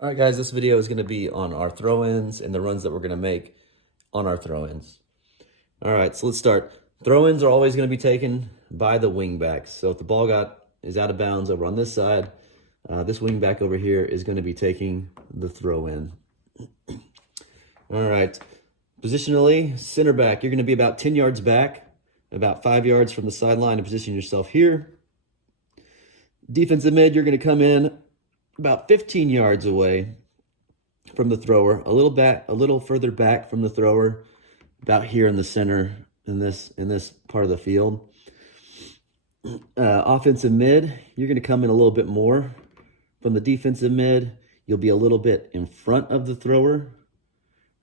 All right, guys, this video is going to be on our throw-ins and the runs that we're going to make on our throw-ins. All right, so let's start. Throw-ins are always going to be taken by the wingbacks. So if the ball is out of bounds over on this side, this wingback over here is going to be taking the throw-in. All right, positionally, center back, you're going to be about 10 yards back, about 5 yards from the sideline, to position yourself here. Defensive mid, you're going to come in about 15 yards away from the thrower, a little further back from the thrower, about here in the center in this part of the field. Offensive mid, you're going to come in a little bit more from the defensive mid. You'll be a little bit in front of the thrower,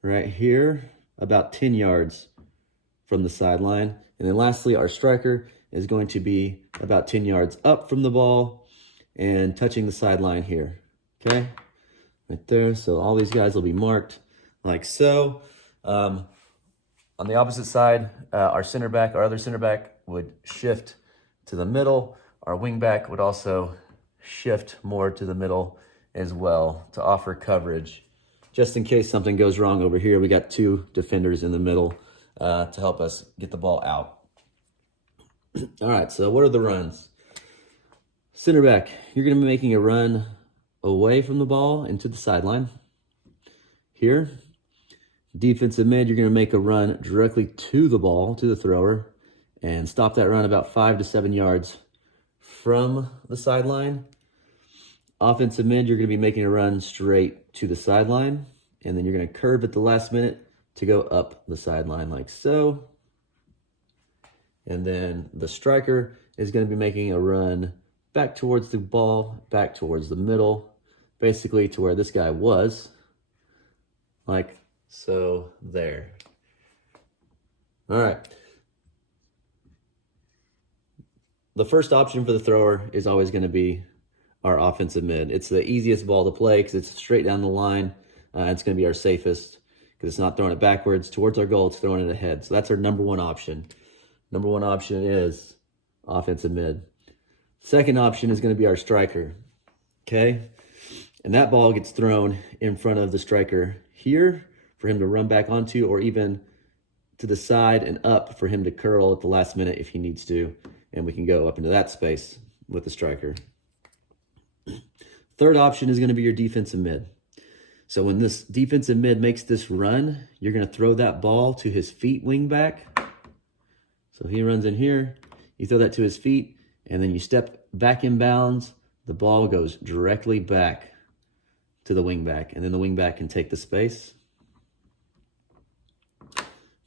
right here, about 10 yards from the sideline. And then lastly, our striker is going to be about 10 yards up from the ball and touching the sideline here, okay? Right there, so all these guys will be marked like so. On the opposite side, our other center back would shift to the middle. Our wing back would also shift more to the middle as well to offer coverage. Just in case something goes wrong over here, we got two defenders in the middle to help us get the ball out. All right, so what are the runs? Center back, you're going to be making a run away from the ball into the sideline. Here, defensive mid, you're going to make a run directly to the ball, to the thrower, and stop that run about 5 to 7 yards from the sideline. Offensive mid, you're going to be making a run straight to the sideline, and then you're going to curve at the last minute to go up the sideline like so. And then the striker is going to be making a run back towards the ball, back towards the middle, basically to where this guy was, like so there. All right. The first option for the thrower is always going to be our offensive mid. It's the easiest ball to play because it's straight down the line. It's going to be our safest because it's not throwing it backwards towards our goal, it's throwing it ahead. So that's our number one option. Number one option is offensive mid. Second option is going to be our striker, okay? And that ball gets thrown in front of the striker here for him to run back onto, or even to the side and up for him to curl at the last minute if he needs to, and we can go up into that space with the striker. Third option is going to be your defensive mid. So when this defensive mid makes this run, you're going to throw that ball to his feet wing back. So he runs in here, you throw that to his feet, and then you step back in bounds, the ball goes directly back to the wing back, and then the wing back can take the space.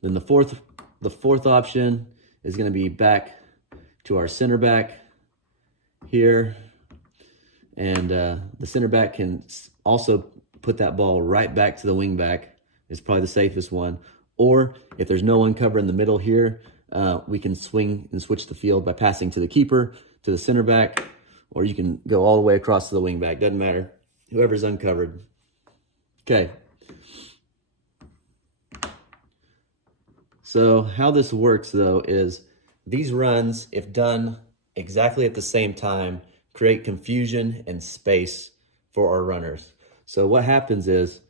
Then the fourth option is going to be back to our center back here, and the center back can also put that ball right back to the wing back. It's probably the safest one. Or if there's no one covering the middle here, we can swing and switch the field by passing to the keeper, to the center back, or you can go all the way across to the wing back. Doesn't matter. Whoever's uncovered. Okay. So how this works, though, is these runs, if done exactly at the same time, create confusion and space for our runners. So what happens is,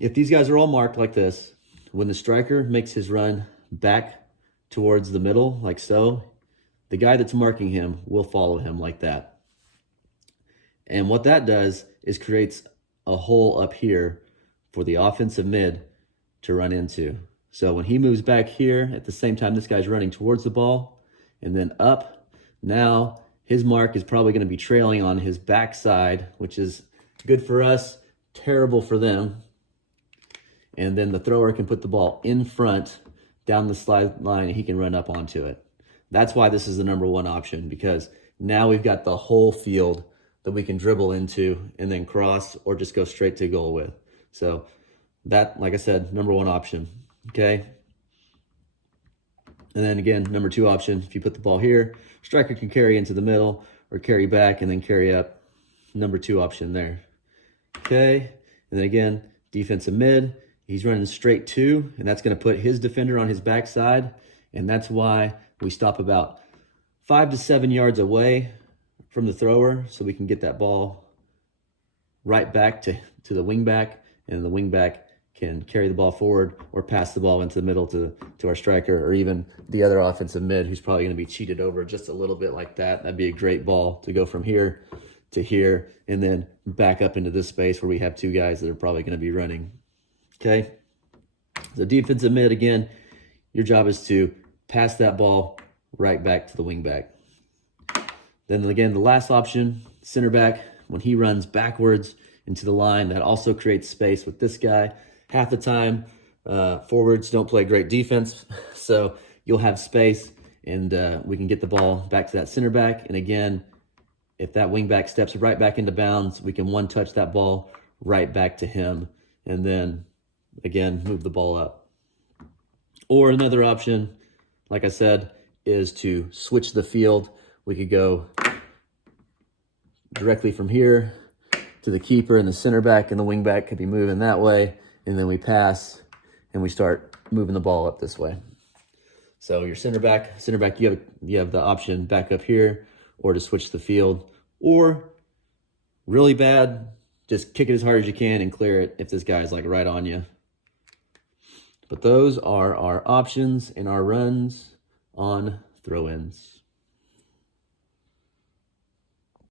if these guys are all marked like this, when the striker makes his run back towards the middle, like so, the guy that's marking him will follow him like that. And what that does is creates a hole up here for the offensive mid to run into. So when he moves back here, at the same time this guy's running towards the ball and then up, now his mark is probably going to be trailing on his backside, which is good for us, terrible for them. And then the thrower can put the ball in front down the slide line and he can run up onto it. That's why this is the number one option, because now we've got the whole field that we can dribble into and then cross or just go straight to goal with. So that, like I said, number one option, okay? And then again, number two option, if you put the ball here, striker can carry into the middle or carry back and then carry up. Number two option there, okay? And then again, defensive mid, he's running straight to, and that's going to put his defender on his backside, and that's why we stop about 5 to 7 yards away from the thrower so we can get that ball right back to the wing back, and the wing back can carry the ball forward or pass the ball into the middle to our striker, or even the other offensive mid who's probably going to be cheated over just a little bit like that. That'd be a great ball to go from here to here and then back up into this space where we have two guys that are probably going to be running. Okay. The defensive mid, again, your job is to pass that ball right back to the wing back. Then again, the last option, center back, when he runs backwards into the line, that also creates space with this guy. Half the time, forwards don't play great defense, so you'll have space, and we can get the ball back to that center back. And again, if that wing back steps right back into bounds, we can one-touch that ball right back to him, and then, again, move the ball up. Or another option, like I said, is to switch the field. We could go directly from here to the keeper, and the center back and the wing back could be moving that way, and then we pass and we start moving the ball up this way. So your center back, you have the option back up here, or to switch the field, or really bad, just kick it as hard as you can and clear it if this guy's like right on you. But those are our options and our runs on throw-ins.